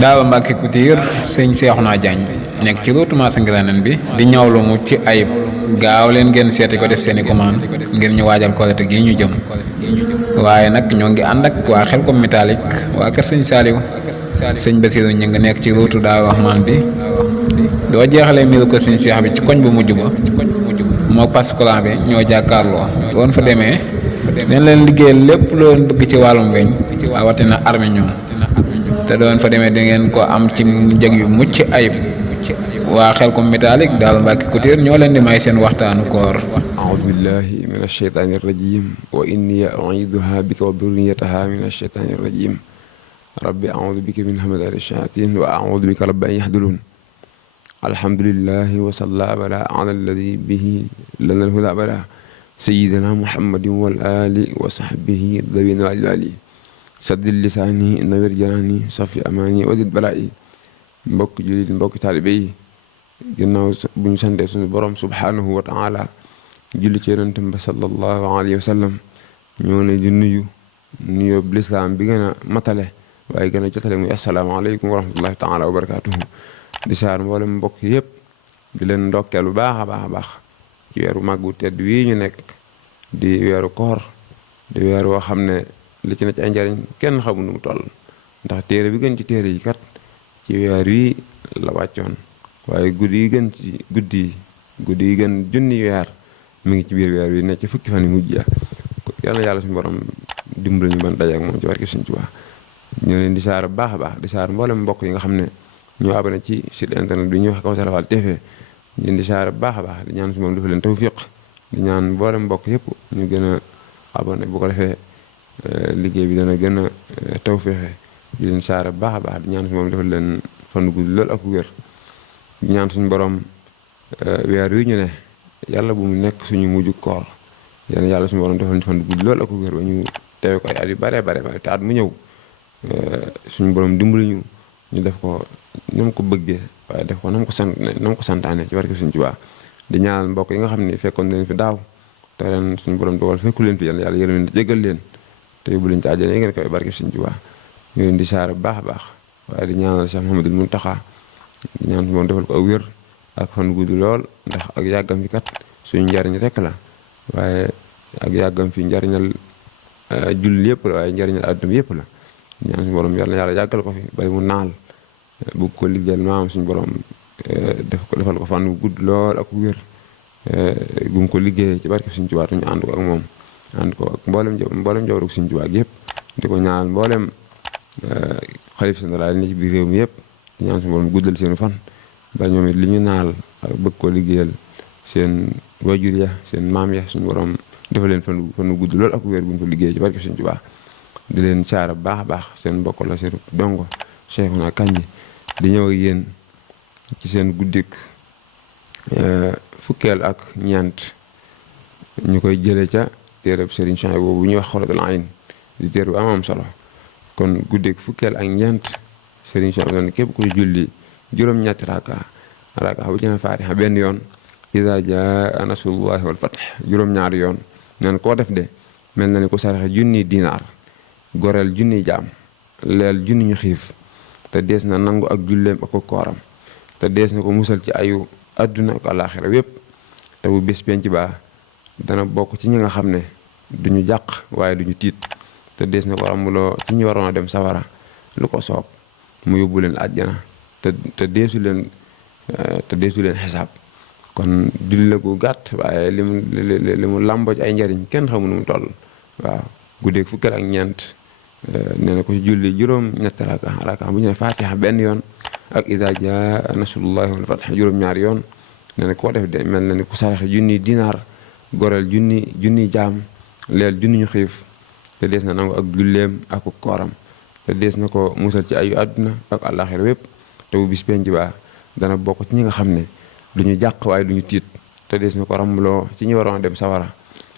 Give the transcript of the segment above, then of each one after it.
Daal Mbàkke Couture sëñ Seexuna Jaañ nekk ci route marché Ngiraaneen bi di ñawlu mu ci ayib gaaw leen ngeen seeti ko def seeni commande ngir ñu waajal Korite gi ñu jëm. waaye nag ñoo ngi ànd ak waa Xelcom métallique waa kër sëñ Saaliw sëñ Basiru ñu ngi nekk ci route Daaru Rahmaan bi doo jeexalee miiru ko sëñ Seex bi ci koñ bu mujj ba moo pass courant bi ñoo jàkkaarloo woon fa demee dañ leen liggéeyal lépp loo bëgg ci wàllum weñ rawatina arminium te doon fa demee di ngeen ko am ci njëg yu mucc ayib waa Xelcom métallique Daal Mbàkke Couture ñoo leen di may seen waxtaanu koor. أعوذ بالله من الشيطان الرجيم وإني أعيذها بك وذريتها من الشيطان الرجيم رب أعوذ بك من همزات الشياطين وأعوذ بك رب أن يحضرون الحمد لله وصلى على الذي به لنا الهدى بلا سيدنا محمد والآل وصحبه ذوي الوالي سد لساني نوير جناني صفي أماني وزد بلائي mbokk jullit mbokk taalibe yi ginnaaw bu ñu sante suñu borom subhanahu wa taala julli ci yonentam ba sallallahu alayhi wa sallam ñoo ne di nuyu nuyoo lislaam bi gën a matale waaye gën a jotale muy asalaamaaleykum wa rahmatullahi taala wa barakatuhu di saar mboolem mbokk yëpp di leen ndokkeel bu baax a baax a baax ci weeru màggu tedd wii ñu nekk di weeru koor di weer woo xam ne li ci ne ci ay njariñ kenn xamul nu mu toll ndax téere bi gën ci téere yi kat ci weer wi la wàccoon waaye guddi yi gën ci guddi yi gën junni weer mi ngi ci biir weer wi ne ci fukki fan yi mujj ya yàlla yàlla suñu borom dimbali ñu ban daje ak moom ci barke Sëñ Tuubaa ñu leen di saar bu baax a baax di saar mboolem mbokk yi nga xam ne ñoo abonné ci site internet bi ñu wax Kawsara Fall TV ñu leen di saar bu baax a baax di ñaan suñu moom dafa leen tawfiq di ñaan mboolem mbokk yëpp ñu gën a abonné bu ko defee liggéey bi dana gën a tawfiqe di leen saar bu baax a baax di ñaan suñu moom dafa leen fan gudd lool ak wér di ñaan suñu borom weer wi ñu ne yàlla bu mu nekk suñu mujj koor yàlla suñu borom defal ñu fan gudd lool ak wér ba ñu teewe ko ay at yu bare te at mu ñëw suñu borom dimbali ñu def ko na mu ko bëggee waaye def ko na mu ko santaane ci barke Sëñ Tuubaa di ñaanal mbokk yi nga xam ne fekkoon leen fi daaw te ren suñu borom dogal fekku leen fi yàlla yërëm leen jéggal leen te yóbbu leen ci àjjana yi ngeen koy barke Sëñ Tuubaa ñu leen di saar bu baax a baax waaye di ñaanal Cheikh Mouhamadoul Mountakha di ñaan suñu borom defal ko ak wér ak fan gudd lool ndax ak yàggam fi kat suñu njariñ rek la waaye ak yàggam fi njariñal julli yëpp la waaye njariñal àdduna yëpp la ñaan suñu borom yàlla yàggal ko fi bari mu naal bu ko liggéeyal maam suñu borom defal ko fan gudd lool ak wér gum ko liggéeyee ci barke Sëñ Tuubaa ñu ànd ko ak moom ànd ko ak mboolem jabaru Sëñ Tuubaa yëpp di ko ñaanal mboolem xalif général ni ci biir réew mi yëpp ñaan suñu borom guddal seenu fan ba ñoom it li ñu naal ak bëgg ko liggéeyal seen wajur ya seen maam ya suñu borom defal leen fan gudd lool ak wér bu ñu ko liggéey ci barke Sëñ Tuubaa di leen saara bu baax a baax seen mbokk la seen dongo Cheikhouna Kandji di ñëw ak yéen ci seen guddik fukkeel ak ñeent ñu koy jële ca téereb Serigne Souhaïbou boobu ñuy wax Xuratul Ayn di téere bu am solo kon guddik fukkeel ak ñeent Serigne Souhaïbou ne képp ku julli juróom-ñetti raka bu ci ne Faatiha benn yoon iza jaa nasrullahi wal fath juróom-ñaari yoon neen koo def de mel na ni ku saraxe junni dinaar goreel junni jaam leel junni ñu xiif te dees na nangu ak julleem ak ko kooram te dees na ko musal ci ayu àdduna ak àllaaxira wépp te bu bés penc baa dana bokk ci ñi nga xam ne duñu jàq waaye duñu tiit te dees na ko ramuloo ci ñu waroon a dem sawara lu ko soob mu yóbbu leen àjjana te deesu leen xisaab kon julli la gu gàtt waaye li mu làmboo ci ay njariñ kenn xamu nu mu toll waaw guddeeg fukkeel ak ñeent nee na ko ci julli juróom-ñetti raka bu ñu ne Faatiha benn yoon ak iza jaa nasrullahi wal fath juróom-ñaari yoon nee na koo def de mel na ni ku saraxe junni dinaar goreel junni jaam leel junni ñu xiif te dees na nangu ak julleem ak kooram te dees na ko musal ci ayu àdduna ak àllaaxira wépp te bu bis penc baa dana bokk ci ñi nga xam ne duñu jàq waaye duñu tiit te dees na ko ramloo ci ñi waroon a dem sawara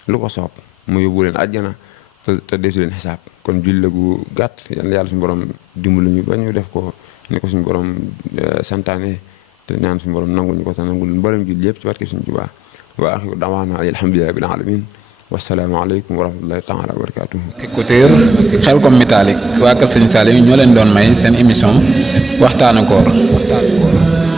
lu ko soob mu yóbbu leen àjjana te deesu leen xisaab kon julli la gu gàtt yàlla suñu borom dimbali ñu ba ñu def ko ni ko suñu borom santaane te ñaan suñu borom nangul ñu ko te nangul mboolem julli yëpp ci barke Sëñ Tuubaa wa axiru da'waana alhamdulillahi rabbil alamin wassalaamu aleykum wa rahmatullahi taala wa barakatuhu. écouteur Xelcom métallique waa Kër Sëñ Saliou ñoo leen doon may seen émission waxtaanu koor